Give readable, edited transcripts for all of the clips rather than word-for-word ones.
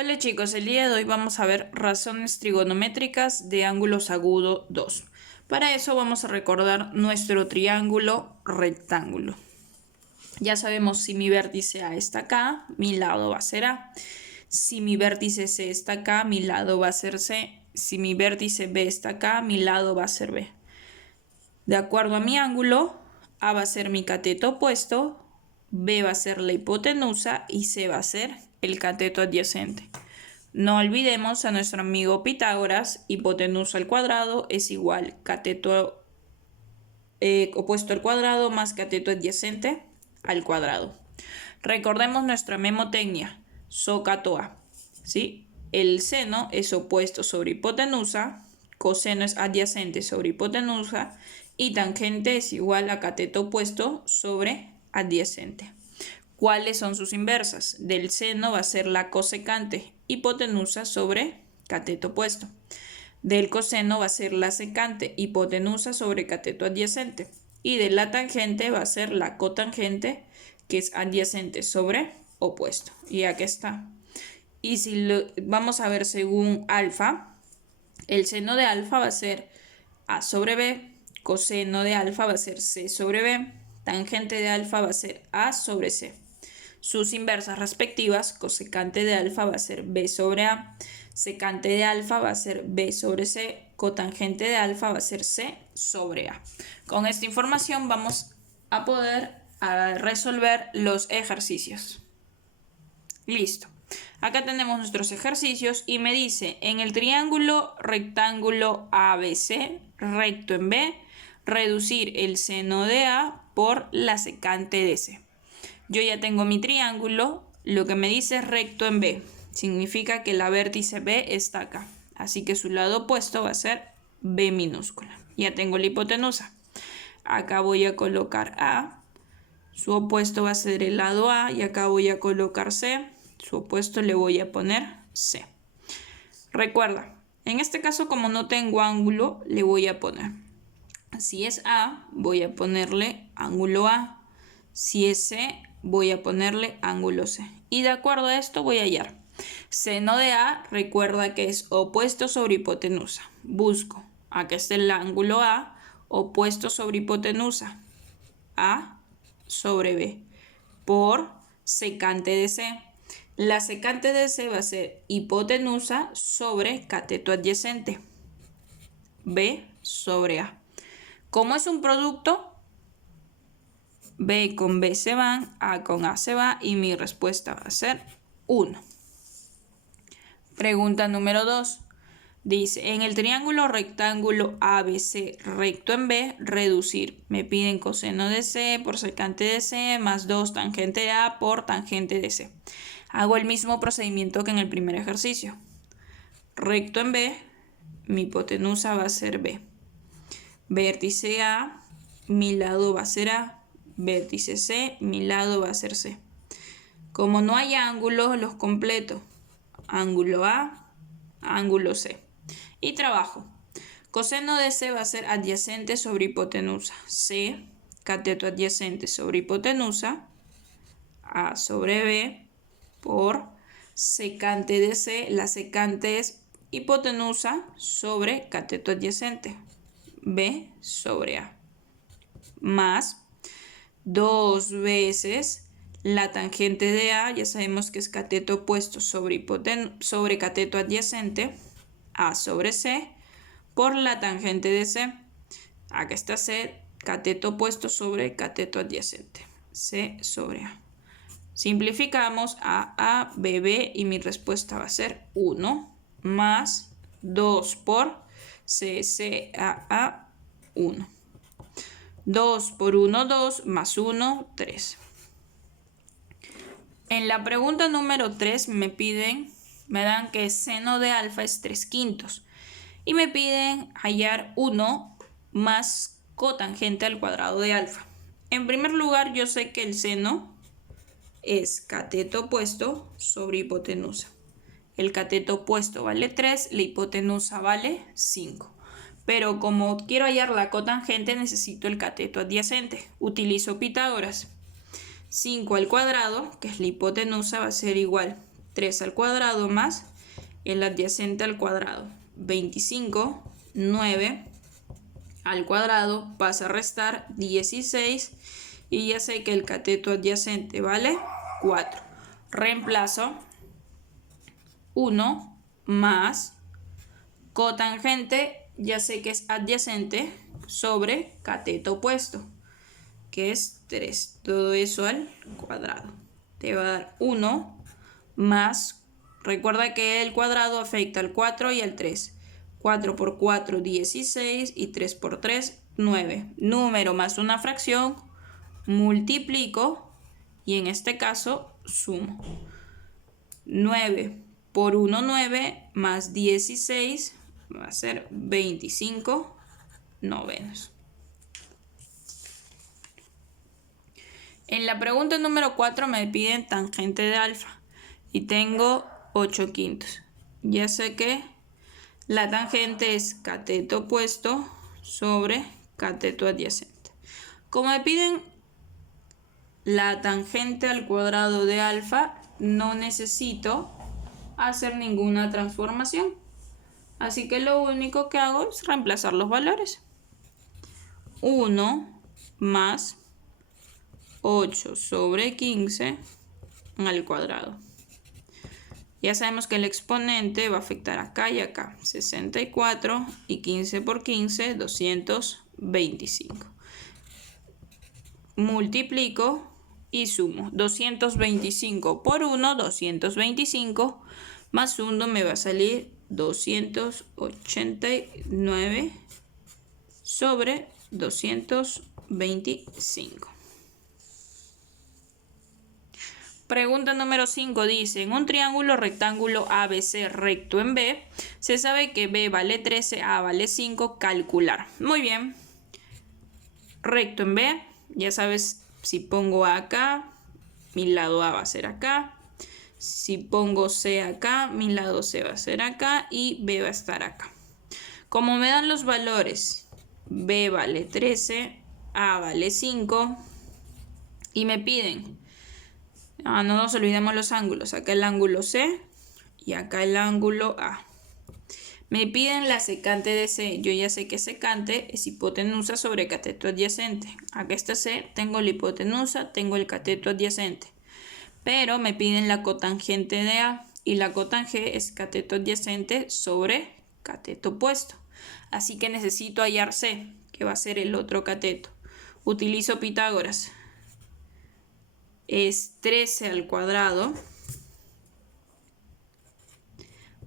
Hola chicos, el día de hoy vamos a ver razones trigonométricas de ángulos agudo 2. Para eso vamos a recordar nuestro triángulo rectángulo. Ya sabemos si mi vértice A está acá, mi lado va a ser A. Si mi vértice C está acá, mi lado va a ser C. Si mi vértice B está acá, mi lado va a ser B. De acuerdo a mi ángulo, A va a ser mi cateto opuesto, B va a ser la hipotenusa y C va a ser el cateto adyacente. No olvidemos a nuestro amigo Pitágoras, hipotenusa al cuadrado es igual cateto opuesto al cuadrado más cateto adyacente al cuadrado. Recordemos nuestra memotecnia, SOHCAHTOA, A. ¿Sí? El seno es opuesto sobre hipotenusa, coseno es adyacente sobre hipotenusa y tangente es igual a cateto opuesto sobre adyacente. ¿Cuáles son sus inversas? Del seno va a ser la cosecante, hipotenusa sobre cateto opuesto. Del coseno va a ser la secante, hipotenusa sobre cateto adyacente. Y de la tangente va a ser la cotangente, que es adyacente sobre opuesto. Y aquí está. Y si vamos a ver según alfa, el seno de alfa va a ser A sobre B, coseno de alfa va a ser C sobre B, tangente de alfa va a ser A sobre C. Sus inversas respectivas, cosecante de alfa va a ser B sobre A, secante de alfa va a ser B sobre C, cotangente de alfa va a ser C sobre A. Con esta información vamos a poder resolver los ejercicios. Listo. Acá tenemos nuestros ejercicios y me dice, en el triángulo rectángulo ABC, recto en B, reducir el seno de A por la secante de C. Yo ya tengo mi triángulo, lo que me dice es recto en B. Significa que la vértice B está acá. Así que su lado opuesto va a ser B minúscula. Ya tengo la hipotenusa. Acá voy a colocar A. Su opuesto va a ser el lado A. Y acá voy a colocar C. Su opuesto le voy a poner C. Recuerda, en este caso como no tengo ángulo, le voy a poner. Si es A, voy a ponerle ángulo A. Si es C, voy a ponerle ángulo C. Y de acuerdo a esto voy a hallar. Seno de A, recuerda que es opuesto sobre hipotenusa. Busco, acá está el ángulo A, opuesto sobre hipotenusa. A sobre B. Por secante de C. La secante de C va a ser hipotenusa sobre cateto adyacente. B sobre A. Como es un producto, B con B se van, A con A se va y mi respuesta va a ser 1. Pregunta número 2. Dice, en el triángulo rectángulo ABC recto en B, reducir. Me piden coseno de C por secante de C más 2 tangente de A por tangente de C. Hago el mismo procedimiento que en el primer ejercicio. Recto en B, mi hipotenusa va a ser B. Vértice A, mi lado va a ser A. Vértice C, mi lado va a ser C. Como no hay ángulos, los completo. Ángulo A, ángulo C. Y trabajo. Coseno de C va a ser adyacente sobre hipotenusa. C, cateto adyacente sobre hipotenusa. A sobre B por secante de C. La secante es hipotenusa sobre cateto adyacente. B sobre A. Más 2 veces la tangente de A, ya sabemos que es cateto opuesto sobre cateto adyacente, A sobre C, por la tangente de C. Acá está C, cateto opuesto sobre cateto adyacente, C sobre A. Simplificamos a B, B y mi respuesta va a ser 1 más 2 por C, A, 1. 2 por 1, 2, más 1, 3. En la pregunta número 3 me dan que seno de alfa es 3/5 y me piden hallar 1 más cotangente al cuadrado de alfa. En primer lugar, yo sé que el seno es cateto opuesto sobre hipotenusa. El cateto opuesto vale 3, la hipotenusa vale 5. Pero como quiero hallar la cotangente, necesito el cateto adyacente. Utilizo Pitágoras. 5 al cuadrado, que es la hipotenusa, va a ser igual 3 al cuadrado más el adyacente al cuadrado. 25, 9 al cuadrado pasa a restar 16 y ya sé que el cateto adyacente vale 4. Reemplazo 1 más cotangente, ya sé que es adyacente, sobre cateto opuesto, que es 3. Todo eso al cuadrado. Te va a dar 1 más, recuerda que el cuadrado afecta al 4 y al 3. 4 por 4, 16 y 3 por 3, 9. Número más una fracción, multiplico y en este caso sumo. 9 por 1, 9 más 16 va a ser 25 novenos. En la pregunta número 4 me piden tangente de alfa y tengo 8 quintos. Ya sé que la tangente es cateto opuesto sobre cateto adyacente. Como me piden la tangente al cuadrado de alfa, no necesito hacer ninguna transformación. Así que lo único que hago es reemplazar los valores. 1 más 8 sobre 15 al cuadrado. Ya sabemos que el exponente va a afectar acá y acá. 64 y 15 por 15, 225. Multiplico y sumo. 225 por 1, 225. Más 1 me va a salir 289 sobre 225. Pregunta número 5 dice, en un triángulo rectángulo ABC recto en B, se sabe que B vale 13, A vale 5, calcular. Muy bien. Recto en B, ya sabes, si pongo A acá, mi lado A va a ser acá. Si pongo C acá, mi lado C va a ser acá y B va a estar acá. Como me dan los valores, B vale 13, A vale 5 y me piden, no nos olvidemos los ángulos, acá el ángulo C y acá el ángulo A. Me piden la secante de C, yo ya sé que secante es hipotenusa sobre cateto adyacente. Acá está C, tengo la hipotenusa, tengo el cateto adyacente. Pero me piden la cotangente de A y la cotangente es cateto adyacente sobre cateto opuesto. Así que necesito hallar C, que va a ser el otro cateto. Utilizo Pitágoras. Es 13 al cuadrado.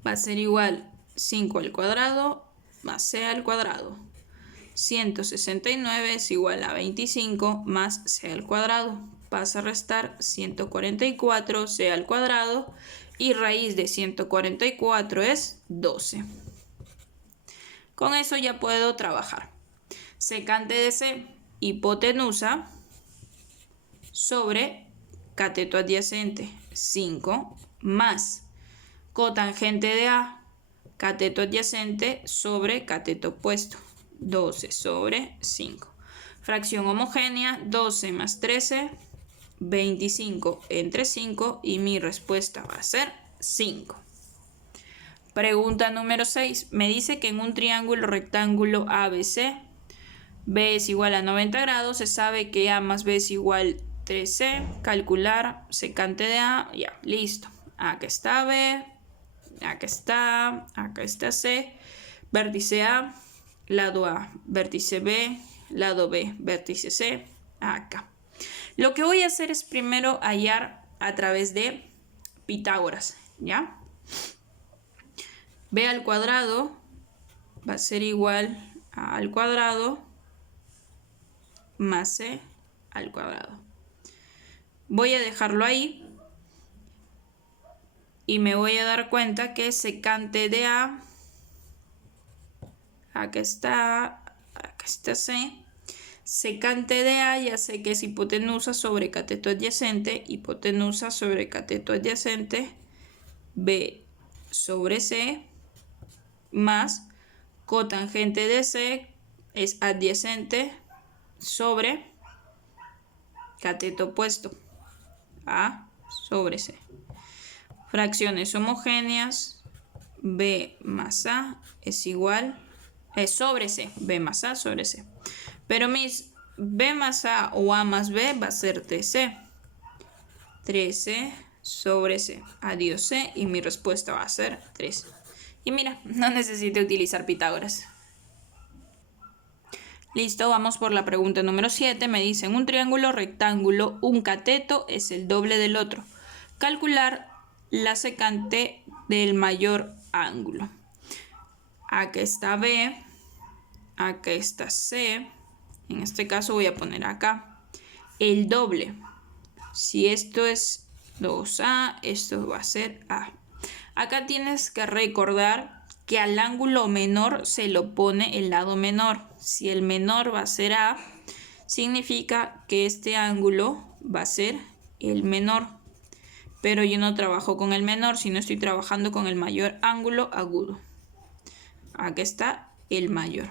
Va a ser igual 5 al cuadrado más C al cuadrado. 169 es igual a 25 más C al cuadrado. Pasa a restar 144 C al cuadrado y raíz de 144 es 12. Con eso ya puedo trabajar. Secante de C, hipotenusa sobre cateto adyacente 5 más cotangente de A, cateto adyacente sobre cateto opuesto 12 sobre 5. Fracción homogénea 12 más 13, 25 entre 5 y mi respuesta va a ser 5. Pregunta número 6. Me dice que en un triángulo rectángulo ABC, B es igual a 90 grados, se sabe que A más B es igual a 3C, calcular secante de A, ya, listo. Acá está B, acá está C, vértice A, lado A, vértice B, lado B, vértice C, acá. Lo que voy a hacer es primero hallar a través de Pitágoras, ¿ya? B al cuadrado va a ser igual a al cuadrado más C al cuadrado. Voy a dejarlo ahí y me voy a dar cuenta que secante de A, acá está C, secante de A ya sé que es hipotenusa sobre cateto adyacente, hipotenusa sobre cateto adyacente, B sobre C, más cotangente de C es adyacente sobre cateto opuesto, A sobre C. Fracciones homogéneas, B más A es igual, sobre C, B más A sobre C. Pero mis B más A o A más B va a ser 3C. 13 sobre C. Adiós C y mi respuesta va a ser 3. Y mira, no necesito utilizar Pitágoras. Listo, vamos por la pregunta número 7. Me dicen un triángulo rectángulo, un cateto es el doble del otro. Calcular la secante del mayor ángulo. Acá está B, acá está C. En este caso voy a poner acá el doble. Si esto es 2A, esto va a ser A. Acá tienes que recordar que al ángulo menor se lo pone el lado menor. Si el menor va a ser A, significa que este ángulo va a ser el menor. Pero yo no trabajo con el menor, sino estoy trabajando con el mayor ángulo agudo. Acá está el mayor.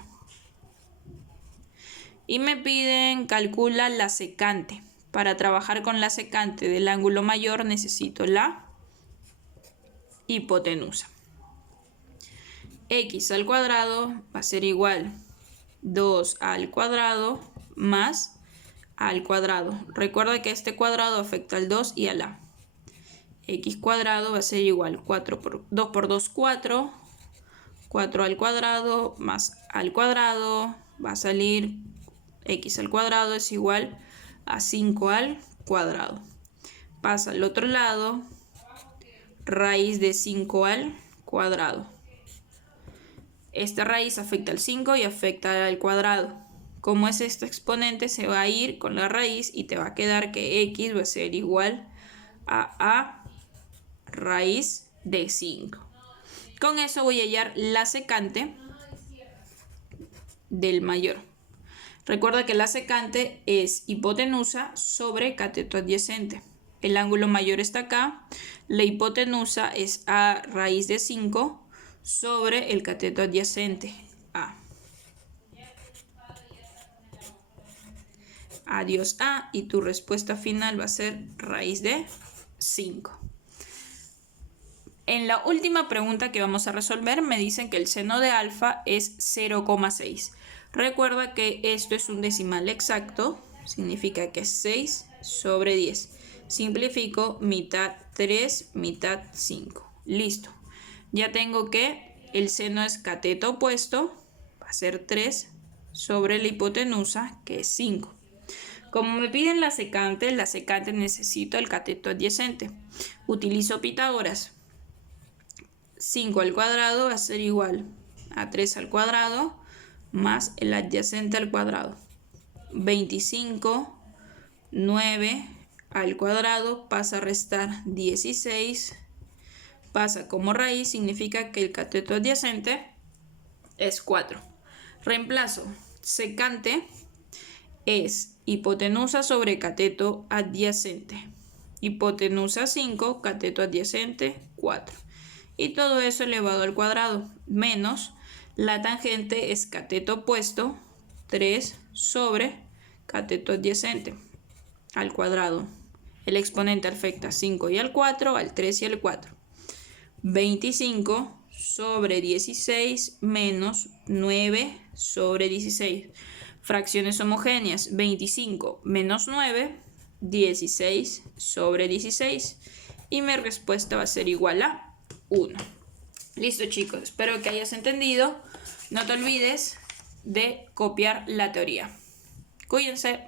Y me piden calcula la secante. Para trabajar con la secante del ángulo mayor necesito la hipotenusa. X al cuadrado va a ser igual 2 al cuadrado más a al cuadrado. Recuerda que este cuadrado afecta al 2 y al a. X cuadrado va a ser igual 2 por 2, 4. 4 al cuadrado más al cuadrado va a salir x al cuadrado es igual a 5 al cuadrado. Pasa al otro lado, raíz de 5 al cuadrado. Esta raíz afecta al 5 y afecta al cuadrado. Como es este exponente, se va a ir con la raíz y te va a quedar que x va a ser igual a raíz de 5. Con eso voy a hallar la secante del mayor. Recuerda que la secante es hipotenusa sobre cateto adyacente. El ángulo mayor está acá. La hipotenusa es a raíz de 5 sobre el cateto adyacente, A. Adiós A y tu respuesta final va a ser raíz de 5. En la última pregunta que vamos a resolver me dicen que el seno de alfa es 0,6. Recuerda que esto es un decimal exacto, significa que es 6 sobre 10. Simplifico mitad 3, mitad 5. Listo. Ya tengo que el seno es cateto opuesto, va a ser 3 sobre la hipotenusa, que es 5. Como me piden la secante necesito el cateto adyacente. Utilizo Pitágoras. 5 al cuadrado va a ser igual a 3 al cuadrado más el adyacente al cuadrado. 25, 9 al cuadrado pasa a restar 16, pasa como raíz, significa que el cateto adyacente es 4. Reemplazo, secante es hipotenusa sobre cateto adyacente. Hipotenusa 5, cateto adyacente 4. Y todo eso elevado al cuadrado, menos la tangente es cateto opuesto, 3 sobre cateto adyacente al cuadrado. El exponente afecta 5 y al 4, al 3 y al 4. 25 sobre 16 menos 9 sobre 16. Fracciones homogéneas, 25 menos 9, 16 sobre 16. Y mi respuesta va a ser igual a 1. Listo, chicos, espero que hayas entendido. No te olvides de copiar la teoría. Cuídense.